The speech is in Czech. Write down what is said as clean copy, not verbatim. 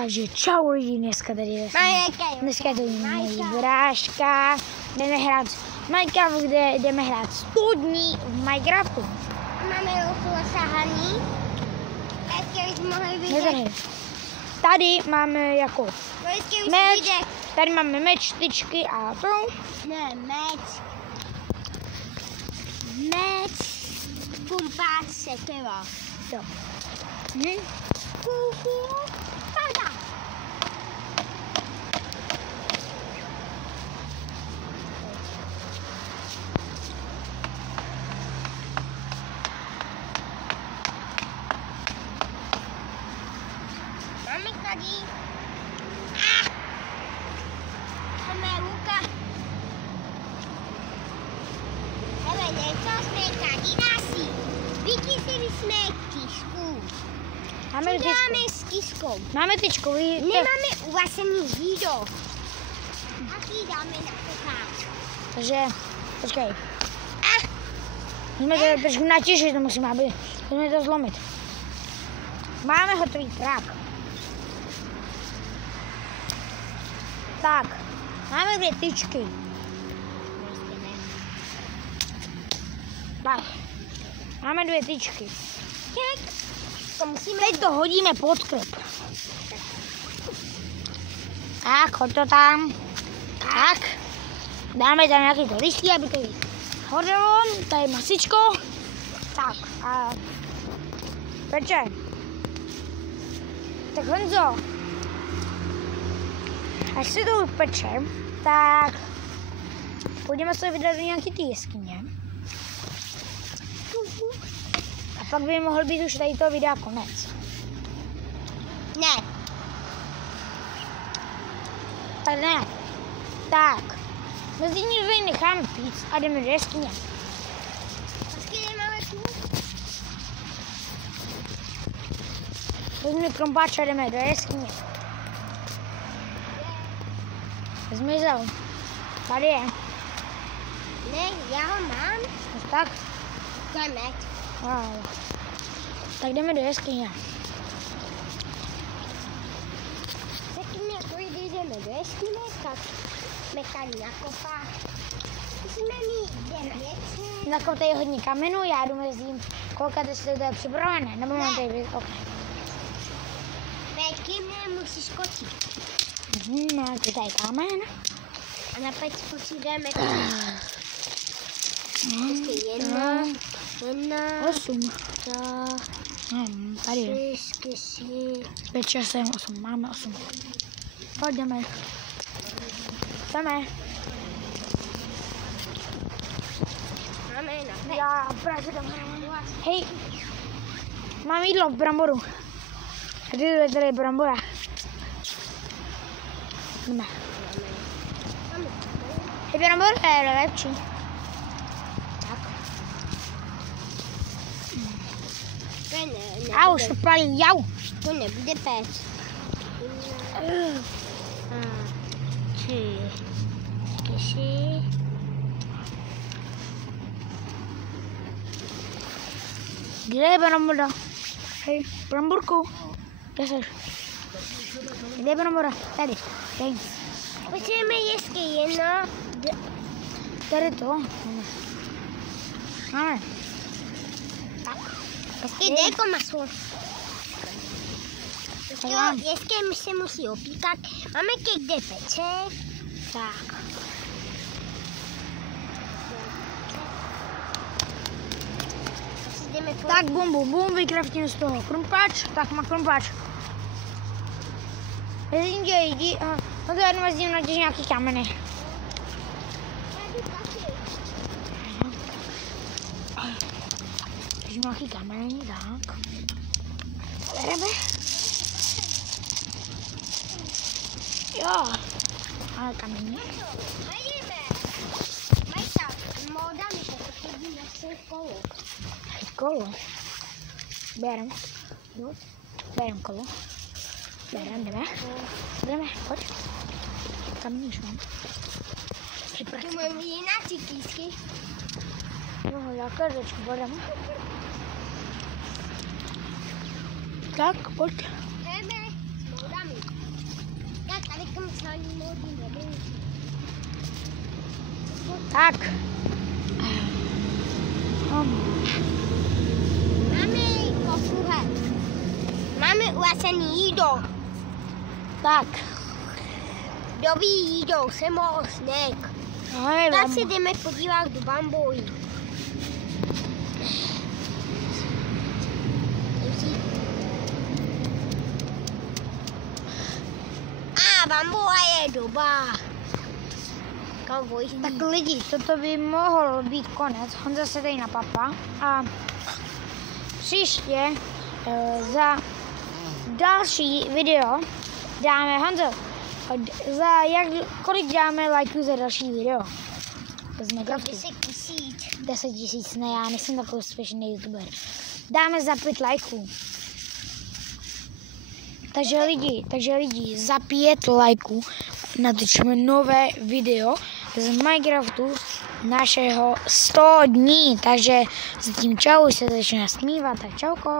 Takže čau lidi, dneska tady dneska je to mojí bráška. Jdeme hrát Minecraft, kde jdeme hrát 100 dní v Minecraftu. Máme okolo sahaný. Tady máme jako meč, tady máme meč, tyčky a to. Ne, meč, pumpáč se piva. Jo. Pada. Máme tady. Máme Luka. Hele, něco jsme tady nasi. Vykyslili jsme kisku. Máme s kiskou. Máme tyčku. Nemáme uvasený jídlo. Taky dáme na kokáč. Takže, počkej. Musíme to trošku natěžit, to musíme, musíme to zlomit. Máme hotový trák. Tak, máme 2 tyčky. Tak, máme 2 tyčky. Teď to hodíme pod krb. Tak, hoď to tam. Tak, dáme tam nějaký to listí, aby to hodilo. Tady masičko. Tak, a peče. Tak Honzo, až se to upeče, tak půjdeme se vydat do nějaký ty jeskyně. A pak by mohl být už tady toho videa konec. Ne. Tak ne. Tak. Mezi ní tady necháme pít a jdeme do jeskyně. Počkej, nemáme tu. Vezmi krompáč a jdeme do jeskyně. Zmizel. Tady je. Ne, já ho mám. Tak. To je meč. Wow. Tak jdeme do jeskyně. Zatím jako jdeme do jeskyně, tak jsme tady nakopá. Musíme mít 9. Nakop tady hodně kamenů, já jdu mezi tím koukat, jestli to je připravené, nebo mám tady být ok. Pětky mě musíš skočit. Máme tady kámen. A na 5 počítáme ještě 1, 8. Tady je. 5, 6, 7, 8. Máme 8. Pojďme. Jdeme. Máme na Já právě tam. Hej. Mám jídlo v bramboru. Tady je brambora. Jdeme. Hej, brambora je lepší. Au, to palí, jau. To nebude péct. 3, 4. Kde je brambora? Hej, bramborku. Kde jsi? Kde je brambora? Tady. Hej. Potřebujeme ještě jedno. Tady to. Máme. Jde jako maso. Ještě mi se musí opíkat. Máme ke kde peče. Tak. Tak bum bum bum, vykraftím z toho krumpáč. Tak má krumpáč. Vezím tě jdi a no to jednou vezím na těž nějaký kameny. Vezím nějaký kameny, tak. Bereme. Jo. Ale kameny. Kolo. Berem. Berem kolo. Berem, jdeme. Jdeme, pojď. Kameny už mám. To mám jiná cikýsky. No, jaká začku, berem. Tak, pojď. Jdeme s moudami. Tak. Máme uvařený jídlo. Tak. Dobrý jídlo, jsem mohl sněk. Tak se jdeme podívat do bambojí. Bamboa je doba. Tak lidi, toto by mohl být konec. Honza se tady napapá a příště za další video dáme, Honzo, kolik dáme lajků za další video? Z Minecraftu. 10 000, ne, já nejsem takový úspěšný youtuber. Dáme za 5 lajků. Takže lidi, za 5 lajků natočíme nové video z Minecraftu našeho 100 dní. Takže zatím čau, už se začíná smívat, tak čauko.